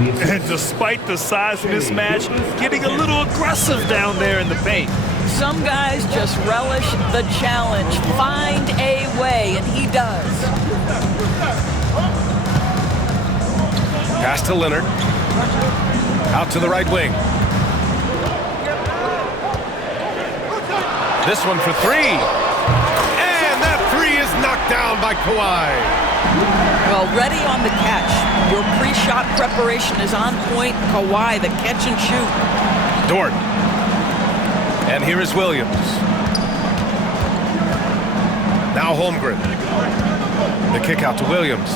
And despite the size mismatch, getting a little aggressive down there in the paint. Some guys just relish the challenge. Find a way, and he does. Pass to Leonard. Out to the right wing. This one for three. And that three is knocked down by Kawhi. Well, ready on the catch. Your pre-shot preparation is on point. Kawhi, the catch and shoot. Dort. And here is Williams. Now Holmgren. The kick out to Williams.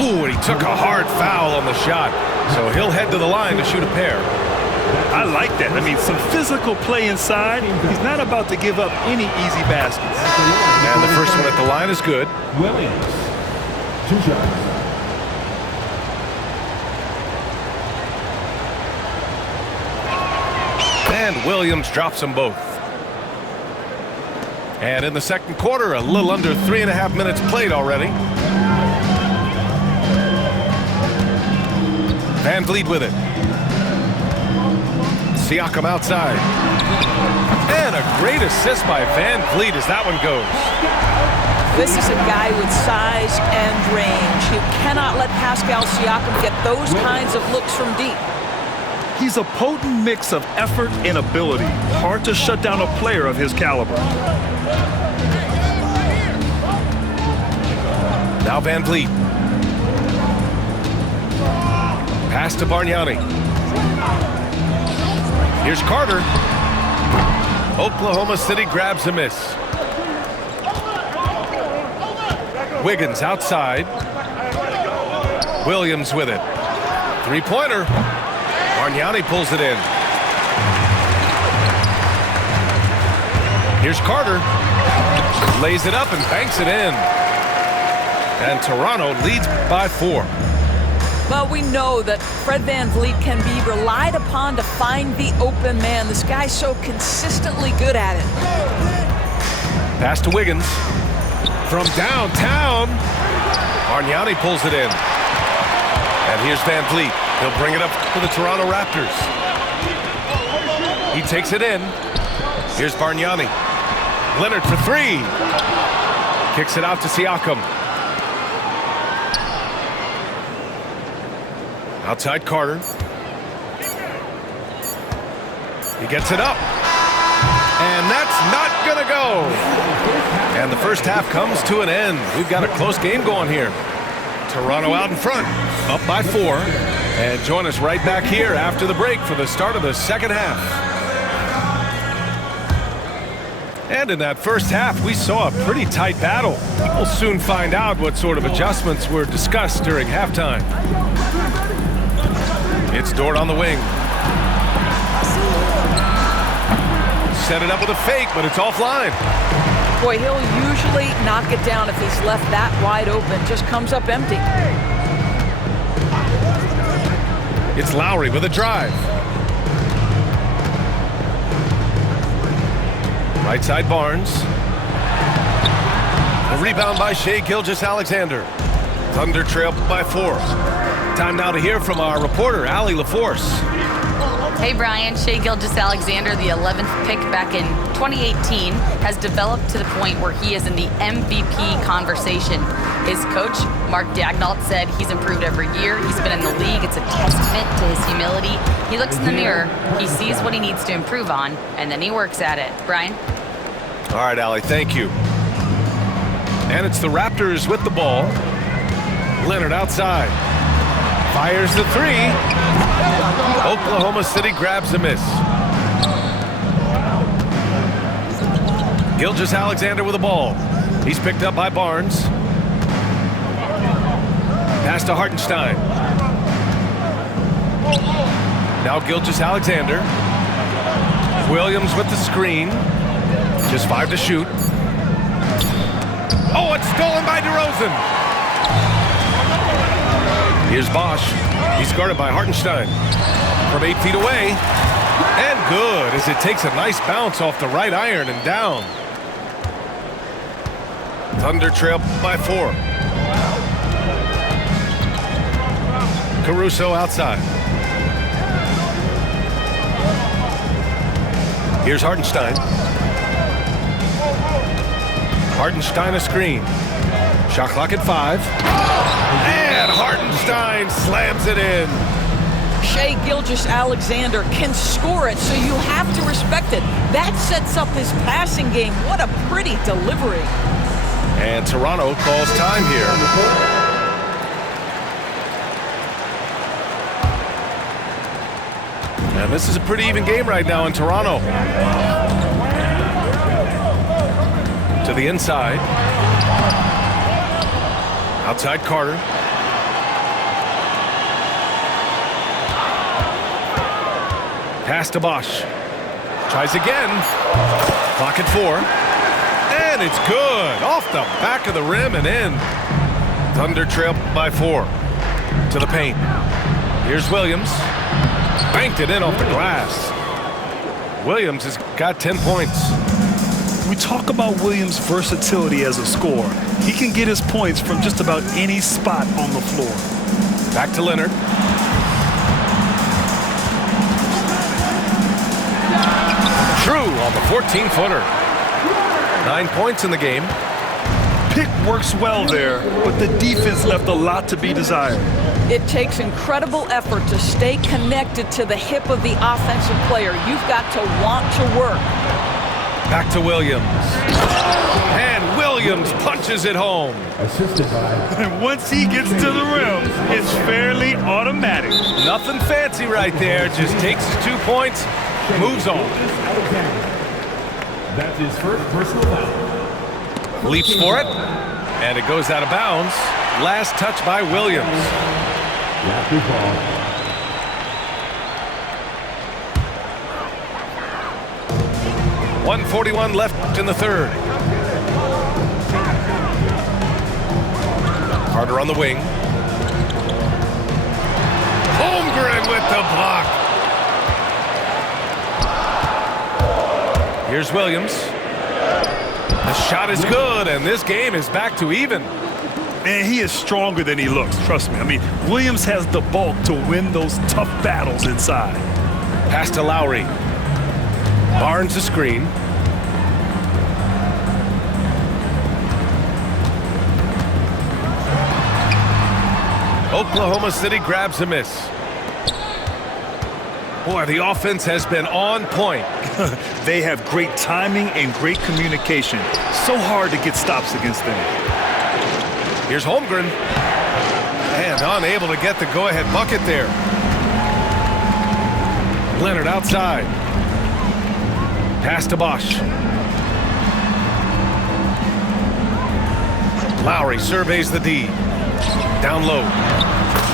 Ooh, and he took a hard foul on the shot. So he'll head to the line to shoot a pair. I like that. I mean, some physical play inside. He's not about to give up any easy baskets. And the first one at the line is good. Williams, 2 shots. And Williams drops them both. And in the second quarter, a little under 3.5 minutes played already. Van Vliet with it. Siakam outside. And a great assist by Van Vliet as that one goes. This is a guy with size and range. You cannot let Pascal Siakam get those kinds of looks from deep. He's a potent mix of effort and ability. Hard to shut down a player of his caliber. Now Van Vliet. Pass to Bargnani. Here's Carter. Oklahoma City grabs a miss. Wiggins outside. Williams with it. Three-pointer. Bargnani pulls it in. Here's Carter. Lays it up and banks it in. And Toronto leads by 4. Well, we know that Fred Van Vliet can be relied upon to find the open man. This guy's so consistently good at it. Pass to Wiggins. From downtown. Bargnani pulls it in. And here's Van Vliet. He'll bring it up for the Toronto Raptors. He takes it in. Here's Bargnani. Leonard for three. Kicks it out to Siakam. Outside Carter. He gets it up. And that's not going to go. And the first half comes to an end. We've got a close game going here. Toronto out in front, up by 4. And join us right back here after the break for the start of the second half. And in that first half, we saw a pretty tight battle. We'll soon find out what sort of adjustments were discussed during halftime. It's Dort on the wing. Set it up with a fake, but it's offline. Boy, he'll usually knock it down if he's left that wide open. Just comes up empty. It's Lowry with a drive. Right side Barnes. A rebound by Shai Gilgeous-Alexander. Thunder trail by 4. Time now to hear from our reporter, Allie LaForce. Hey, Brian. Shai Gilgeous-Alexander, the 11th pick back in 2018, has developed to the point where he is in the MVP conversation. His coach, Mark Daigneault, said he's improved every year. He's been in the league. It's a testament to his humility. He looks in the mirror, he sees what he needs to improve on, and then he works at it. Brian? All right, Allie, thank you. And it's the Raptors with the ball. Leonard outside. Fires the three. Oklahoma City grabs a miss. Gilgeous-Alexander with the ball. He's picked up by Barnes. Pass to Hartenstein. Now Gilgeous-Alexander. Williams with the screen. Just 5 to shoot. Oh, it's stolen by DeRozan. Here's Bosch. He's guarded by Hartenstein. From 8 feet away. And good, as it takes a nice bounce off the right iron and down. Thunder trail by 4. Caruso outside. Here's Hartenstein. Hartenstein a screen. Shot clock at 5. And Hartenstein slams it in. Shai Gilgeous-Alexander can score it, so you have to respect it. That sets up his passing game. What a pretty delivery. And Toronto calls time here. And this is a pretty even game right now in Toronto. To the inside. Outside Carter. Pass to Bosch. Tries again. Clock at 4. And it's good. Off the back of the rim and in. Thunder trail by 4. To the paint. Here's Williams. Banked it in off the glass. Williams has got 10 points. We talk about Williams' versatility as a scorer. He can get his points from just about any spot on the floor. Back to Leonard. True on the 14-footer. 9 points in the game. Pick works well there, but the defense left a lot to be desired. It takes incredible effort to stay connected to the hip of the offensive player. You've got to want to work. Back to Williams. And Williams punches it home. Assisted by And once he gets to the rim, it's fairly automatic. Nothing fancy right there. Just takes his 2 points, moves on. Alexander. That's his first personal foul. Leaps for it, and it goes out of bounds. Last touch by Williams. Raptors ball. .141 left in the third. Carter on the wing. Holmgren with the block. Here's Williams. The shot is good, and this game is back to even. Man, he is stronger than he looks, trust me. I mean, Williams has the bulk to win those tough battles inside. Pass to Lowry. Barnes a screen. Oklahoma City grabs a miss. Boy, the offense has been on point. They have great timing and great communication. So hard to get stops against them. Here's Holmgren. And unable to get the go-ahead bucket there. Leonard outside. Pass to Bosch. Lowry surveys the D. Down low.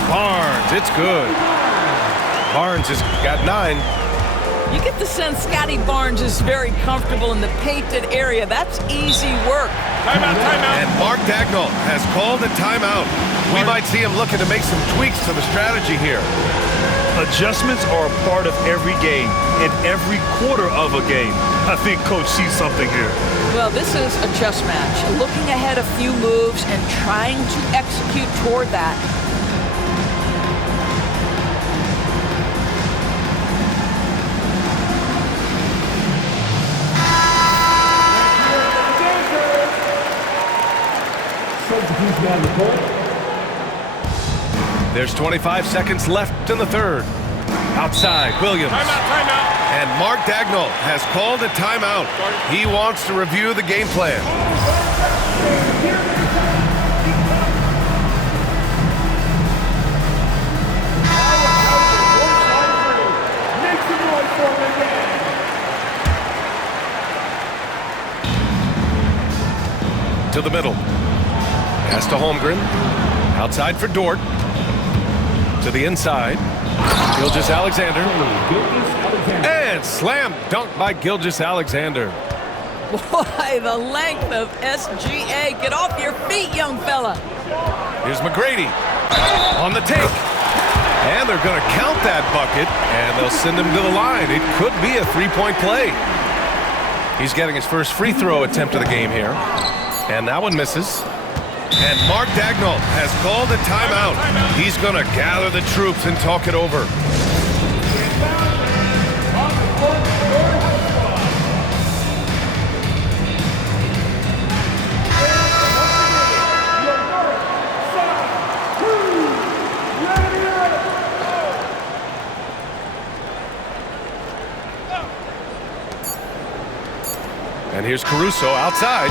Barnes, it's good. Barnes has got 9. You get the sense Scotty Barnes is very comfortable in the painted area. That's easy work. Timeout, timeout. And Mark Daigneault has called a timeout. We might see him looking to make some tweaks to the strategy here. Adjustments are a part of every game and every quarter of a game. I think Coach sees something here. Well, this is a chess match. Looking ahead a few moves and trying to execute toward that. Substitution on the court. There's 25 seconds left in the third. Outside, Williams. Timeout. And Mark Daigneault has called a timeout. He wants to review the game plan. To the middle. Pass to Holmgren. Outside for Dort. To the inside. Gilgeous-Alexander. And slam dunk by Gilgeous-Alexander. Boy, the length of SGA. Get off your feet, young fella. Here's McGrady on the take. And they're going to count that bucket, and they'll send him to the line. It could be a three-point play. He's getting his first free throw attempt of the game here. And that one misses. And Mark Daigneault has called a timeout. He's going to gather the troops and talk it over. And here's Caruso outside.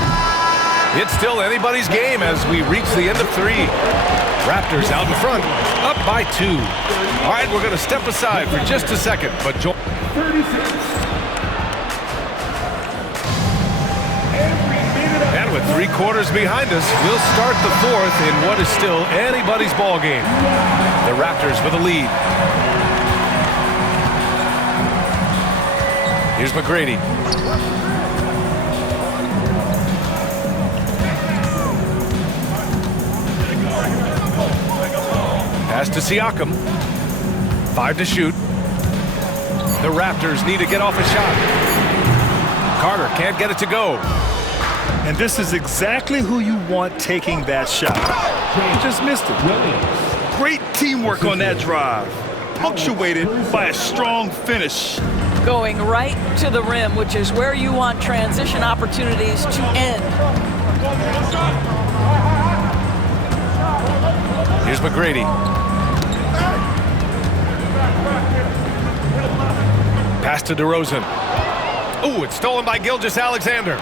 It's still anybody's game as we reach the end of 3. Raptors out in front, up by 2. All right, we're going to step aside for just a second, but join. 36. And with 3 quarters behind us, we'll start the 4th in what is still anybody's ball game. The Raptors with a lead. Here's McGrady. Pass to Siakam. 5 to shoot. The Raptors need to get off a shot. Carter can't get it to go. And this is exactly who you want taking that shot. He just missed it. Great teamwork on that drive, punctuated by a strong finish. Going right to the rim, which is where you want transition opportunities to end. Here's McGrady. Pass to DeRozan. Oh, it's stolen by Gilgeous-Alexander.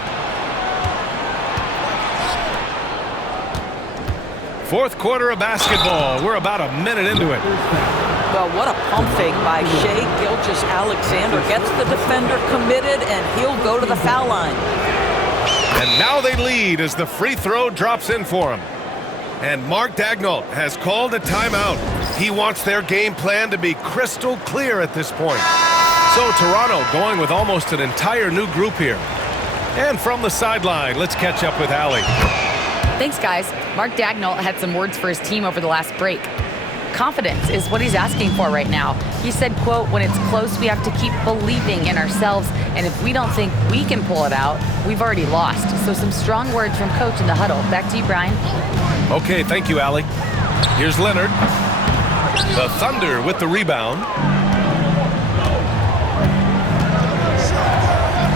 4th quarter of basketball. We're about a minute into it. Well, what a pump fake by Shai Gilgeous-Alexander. Gets the defender committed, and he'll go to the foul line. And now they lead as the free throw drops in for him. And Mark Daigneault has called a timeout. He wants their game plan to be crystal clear at this point. So Toronto going with almost an entire new group here. And from the sideline, let's catch up with Allie. Thanks, guys. Mark Daigneault had some words for his team over the last break. Confidence is what he's asking for right now. He said, quote, when it's close, we have to keep believing in ourselves. And if we don't think we can pull it out, we've already lost. So some strong words from coach in the huddle. Back to you, Brian. Okay, thank you, Allie. Here's Leonard. The Thunder with the rebound.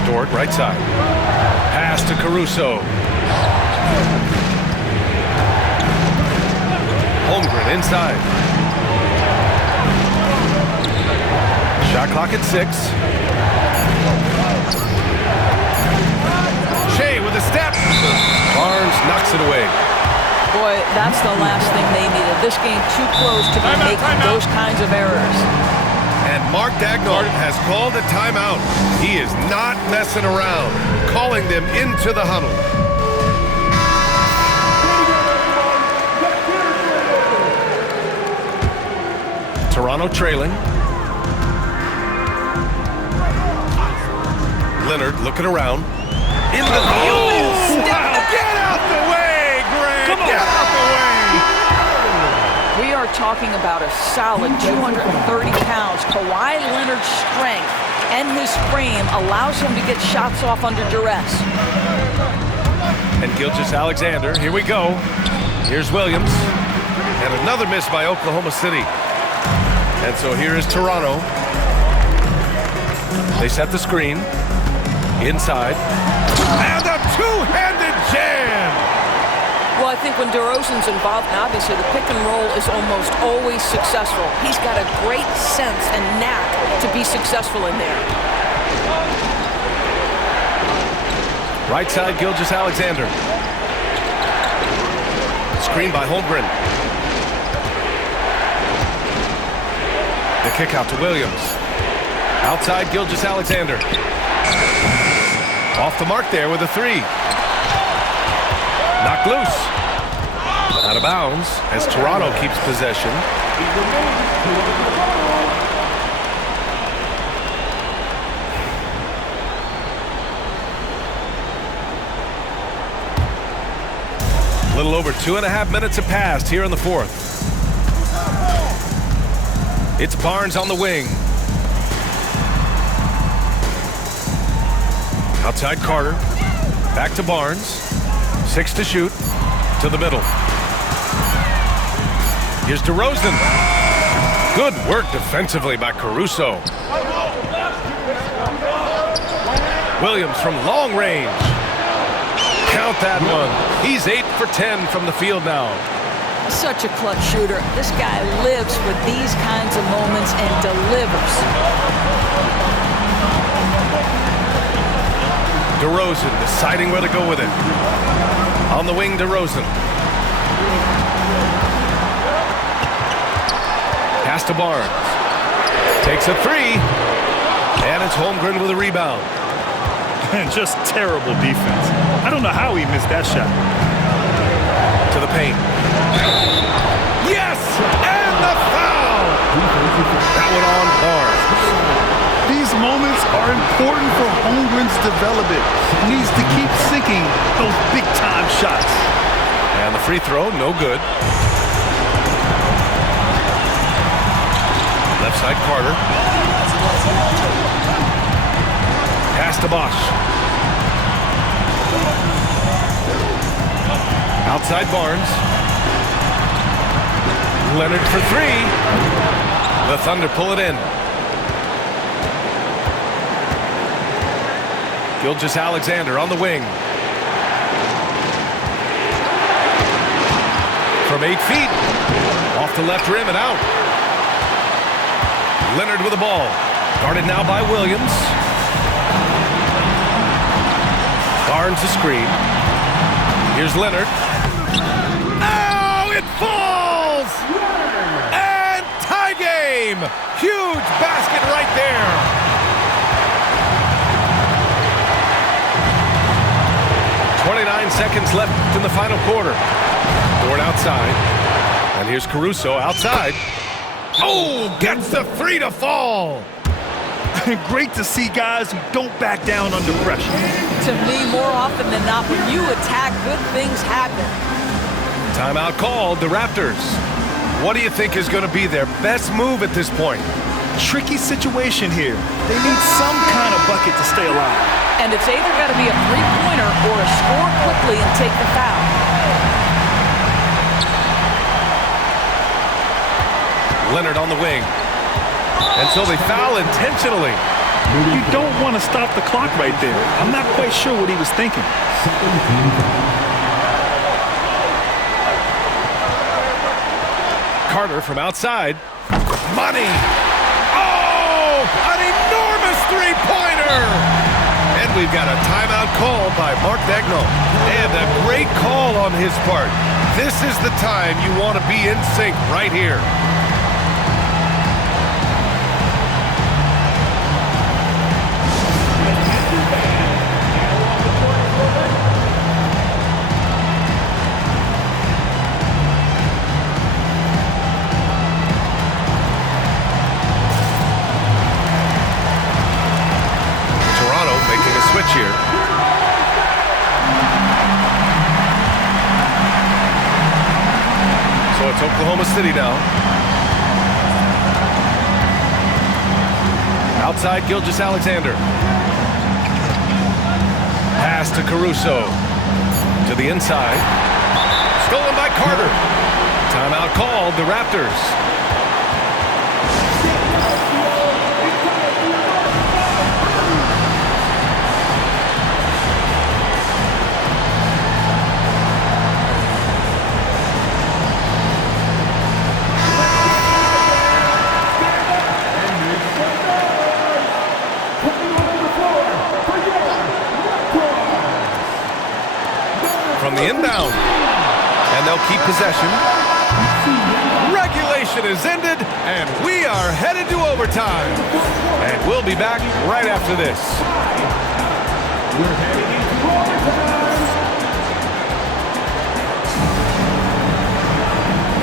Dort, right side. Pass to Caruso. Holmgren inside. Shot clock at 6. Shai with a step. Barnes knocks it away. Boy, that's the last thing they needed. This game too close to be making those kinds of errors. And Mark Daigneault has called a timeout. He is not messing around, calling them into the huddle. Toronto trailing. Leonard looking around. In the wow. Get out the way, Grant! Come on. Get out the way! We are talking about a solid 230 pounds. Kawhi Leonard's strength and his frame allows him to get shots off under duress. And Gilgeous-Alexander, here we go. Here's Williams. And another miss by Oklahoma City. And so here is Toronto. They set the screen. Inside. And a two-handed jam! Well, I think when DeRozan's involved, obviously the pick and roll is almost always successful. He's got a great sense and knack to be successful in there. Right side, Gilgeous-Alexander. Screen by Holmgren. The kick out to Williams. Outside, Gilgeous-Alexander. Off the mark there with a 3. Knocked loose. Out of bounds as Toronto keeps possession. A little over 2.5 minutes have passed here in the 4th. It's Barnes on the wing. Outside Carter. Back to Barnes. 6 to shoot. To to the middle. Here's DeRozan. Good work defensively by Caruso. Williams from long range. Count that one. He's 8 for 10 from the field now. Such a clutch shooter. This guy lives for these kinds of moments and delivers. DeRozan deciding where to go with it. On the wing, DeRozan. Pass to Barnes. Takes a three. And it's Holmgren with a rebound. And just terrible defense. I don't know how he missed that shot. To the paint. Yes! And the foul! That one on Barnes. These moments are important for Holmgren's development. He needs to keep sinking those big-time shots. And the free throw, no good. Left side, Carter. Pass to Bosch. Outside Barnes. Leonard for three. The Thunder pull it in. Gilgeous-Alexander on the wing. From 8 feet. Off the left rim and out. Leonard with the ball. Guarded now by Williams. Barnes a screen. Here's Leonard. Oh, it falls! And tie game! Huge basket right there. 29 seconds left in the final quarter. Dort outside. And here's Caruso outside. Oh, gets the three to fall. Great to see guys who don't back down under pressure. To me, more often than not, when you attack, good things happen. Timeout called, the Raptors. What do you think is going to be their best move at this point? Tricky situation here. They need some kind of bucket to stay alive. And it's either got to be a three-pointer or a score quickly and take the foul. Leonard on the wing. And so they foul intentionally. You don't want to stop the clock right there. I'm not quite sure what he was thinking. Carter from outside. Money! Oh! An enormous three-pointer! And we've got a timeout call by Mark Daigneault. And a great call on his part. This is the time you want to be in sync right here. Switch here. So it's Oklahoma City now. Outside Gilgeous-Alexander. Pass to Caruso. To the inside. Stolen by Carter. Timeout called, the Raptors. From the inbound, and they'll keep possession. Regulation is ended, and we are headed to overtime. And we'll be back right after this. We're heading into overtime.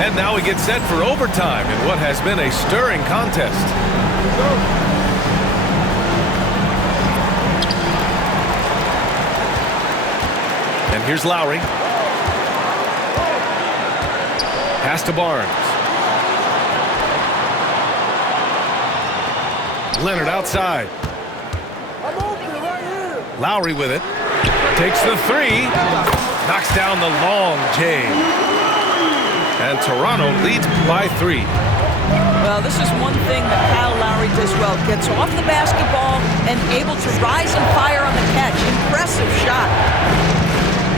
And now we get set for overtime in what has been a stirring contest. And here's Lowry. Pass to Barnes. Leonard outside. Lowry with it. Takes the three. Knocks down the long J. And Toronto leads by 3. Well, this is one thing that Kyle Lowry does well. Gets off the basketball and able to rise and fire on the catch. Impressive shot.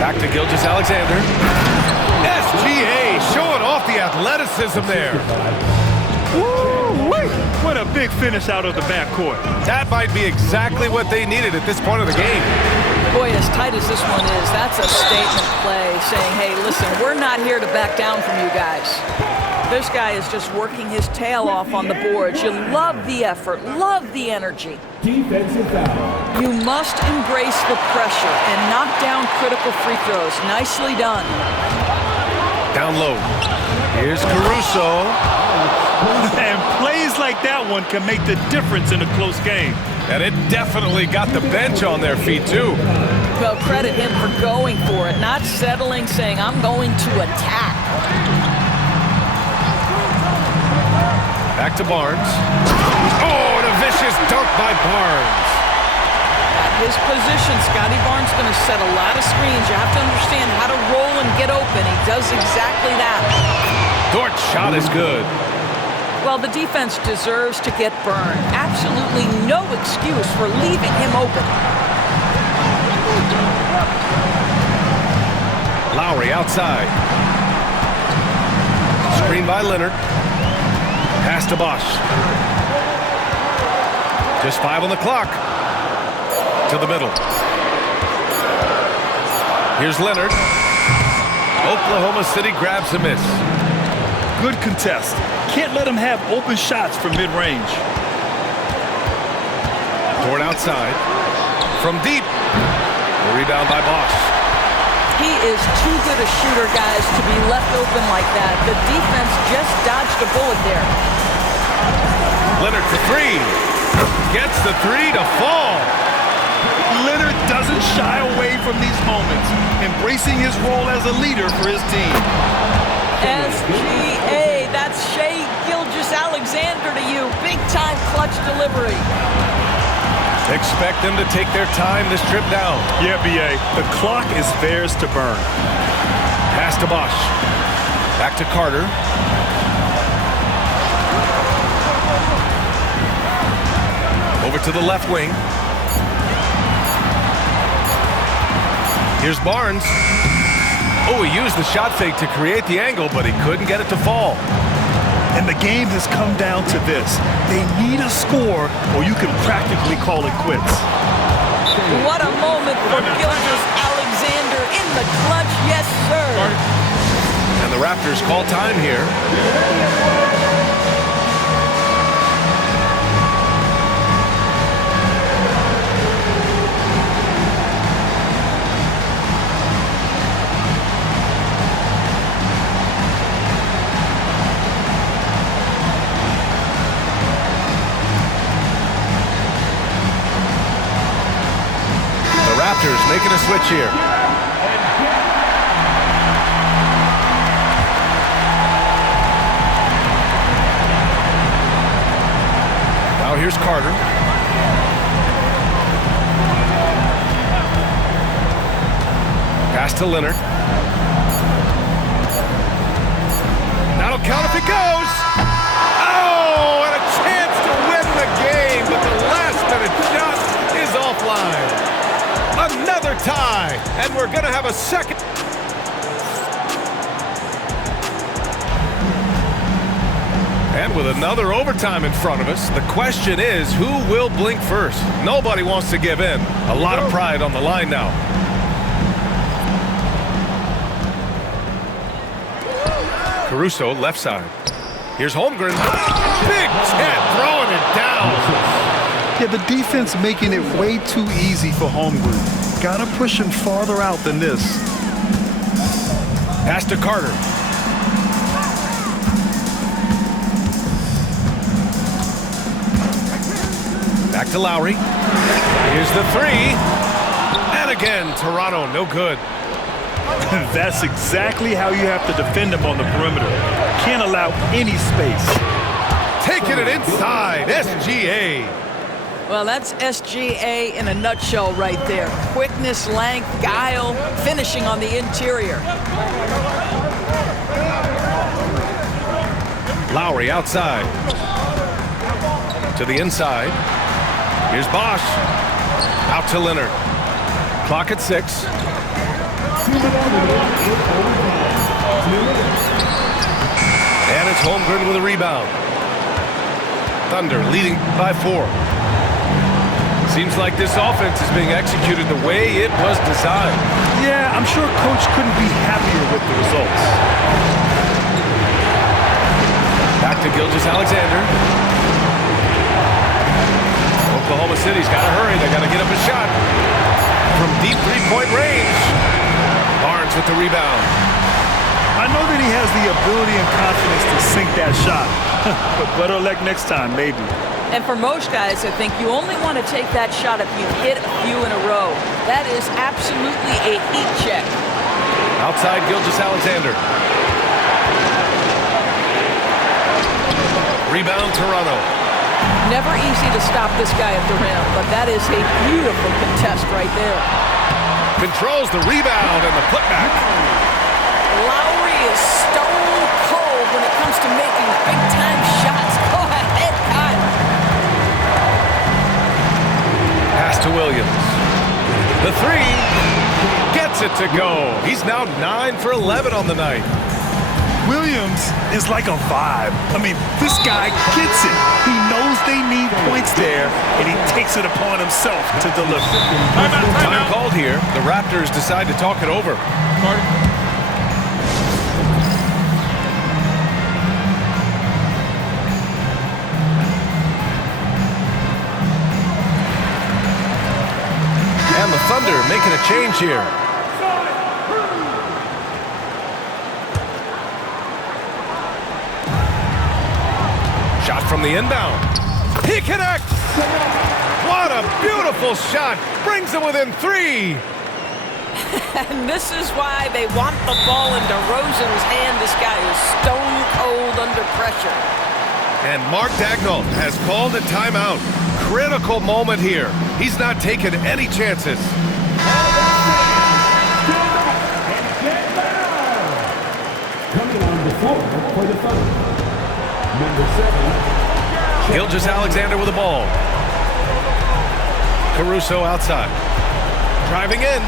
Back to Gilgeous-Alexander. SGA showing off the athleticism there. Woo-wee. What a big finish out of the backcourt. That might be exactly what they needed at this point of the game. Boy, as tight as this one is, that's a statement play saying, hey, listen, we're not here to back down from you guys. This guy is just working his tail off on the boards. You love the effort, love the energy. Defensive foul. You must embrace the pressure and knock down critical free throws. Nicely done. Down low. Here's Caruso. And plays like that one can make the difference in a close game. And it definitely got the bench on their feet, too. Well, credit him for going for it, not settling, saying, I'm going to attack. Back to Barnes. Oh, and a vicious dunk by Barnes. At his position, Scotty Barnes going to set a lot of screens. You have to understand how to roll and get open. He does exactly that. Dort's shot is good. Well, the defense deserves to get burned. Absolutely no excuse for leaving him open. Lowry outside. Screen by Leonard. Pass to Bosch. Just 5 on the clock. To the middle. Here's Leonard. Oklahoma City grabs a miss. Good contest. Can't let him have open shots from mid-range. Dort outside. From deep. The rebound by Bosch. He is too good a shooter, guys, to be left open like that. The defense just dodged a bullet there. Leonard for 3. Gets the 3 to fall. Leonard doesn't shy away from these moments, embracing his role as a leader for his team. SGA, that's Shai Gilgeous-Alexander to you. Big-time clutch delivery. Expect them to take their time this trip down. Yeah, B.A., the clock is theirs to burn. Pass to Bosch. Back to Carter. Over to the left wing. Here's Barnes. Oh, he used the shot fake to create the angle, but he couldn't get it to fall. And the game has come down to this. They need a score, or you can practically call it quits. What a moment for Gilgeous-Alexander in the clutch. Yes, sir. And the Raptors call time here. Raptors making a switch here. Now here's Carter. Pass to Leonard. That'll count if it goes. Oh, and a chance to win the game, but the last-minute shot is offline. Another tie, and we're going to have a second. And with another overtime in front of us, the question is, who will blink first? Nobody wants to give in. A lot of pride on the line now. Caruso, left side. Here's Holmgren. Big 10, throwing it down. Yeah, the defense making it way too easy for Holmgren. Gotta push him farther out than this. Pass to Carter. Back to Lowry. Here's the 3. And again, Toronto, no good. That's exactly how you have to defend him on the perimeter. Can't allow any space. Taking it inside, SGA. Well, that's SGA in a nutshell right there. Quickness, length, guile, finishing on the interior. Lowry outside. To the inside. Here's Bosch. Out to Leonard. Clock at 6. And it's Holmgren with a rebound. Thunder leading by 4. Seems like this offense is being executed the way it was designed. Yeah, I'm sure Coach couldn't be happier with the results. Back to Gilgeous-Alexander. Oklahoma City's got to hurry. They got to get up a shot from deep three-point range. Barnes with the rebound. I know that he has the ability and confidence to sink that shot. But better luck next time, maybe. And for most guys, I think you only want to take that shot if you hit a few in a row. That is absolutely a heat check. Outside Gilgeous-Alexander. Rebound Toronto. Never easy to stop this guy at the rim, but that is a beautiful contest right there. Controls the rebound and the putback. Lowry is stone cold when it comes to making big-time shots. Go ahead, Kyle. Pass to Williams. The 3 gets it to go. He's now 9 for 11 on the night. Williams is like a vibe. I mean, this guy gets it. He knows they need points there, and he takes it upon himself to deliver. Time called here. The Raptors decide to talk it over. And the Thunder making a change here. Shot from the inbound. He connects! What a beautiful shot! Brings them within 3. And this is why they want the ball in DeRozan's hand. This guy is stone cold under pressure. And Mark Daigneault has called a timeout. Critical moment here. He's not taking any chances. Coming on the floor for the Thunder. Number 7. Gilgeous-Alexander with the ball. Caruso outside. Driving in.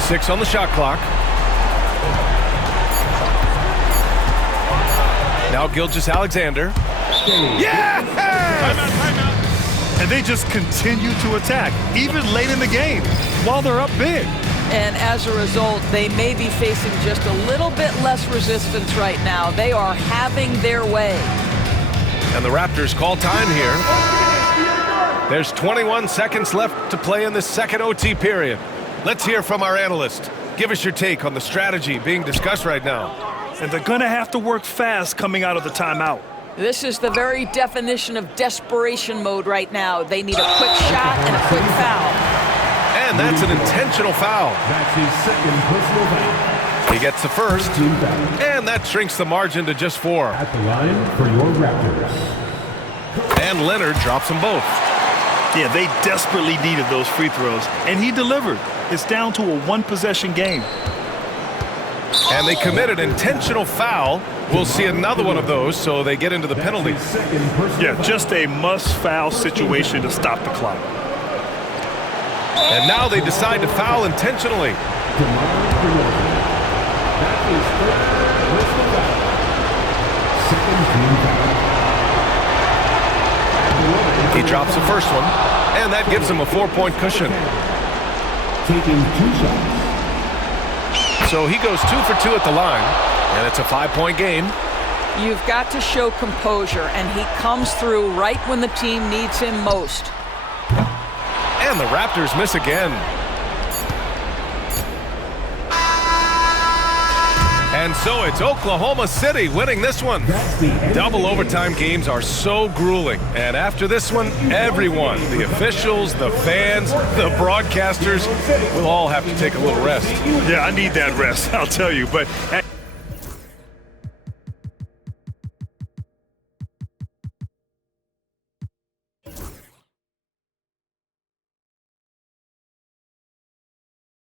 Six on the shot clock. Now Gilgeous-Alexander. Yeah! Timeout. And they just continue to attack, even late in the game, while they're up big. And as a result, they may be facing just a little bit less resistance right now. They are having their way. And the Raptors call time here. There's 21 seconds left to play in this second OT period. Let's hear from our analyst. Give us your take on the strategy being discussed right now. And they're going to have to work fast coming out of the timeout. This is the very definition of desperation mode right now. They need a quick shot and a quick foul. And that's an intentional foul. That's his second personal foul. He gets the first. And that shrinks the margin to just 4. At the line for your Raptors. And Leonard drops them both. Yeah, they desperately needed those free throws, and he delivered. It's down to a one-possession game. And they commit an intentional foul. We'll see another one of those, so they get into the penalty. Yeah, just a must-foul situation to stop the clock. And now they decide to foul intentionally. He drops the first one, and that gives him a 4-point cushion. Taking 2 shots. So he goes 2 for 2 at the line, and it's a 5-point game. You've got to show composure, and he comes through right when the team needs him most. And the Raptors miss again. And so it's Oklahoma City winning this one. Double overtime games are so grueling. And after this one, everyone, the officials, the fans, the broadcasters, will all have to take a little rest. Yeah, I need that rest, I'll tell you. But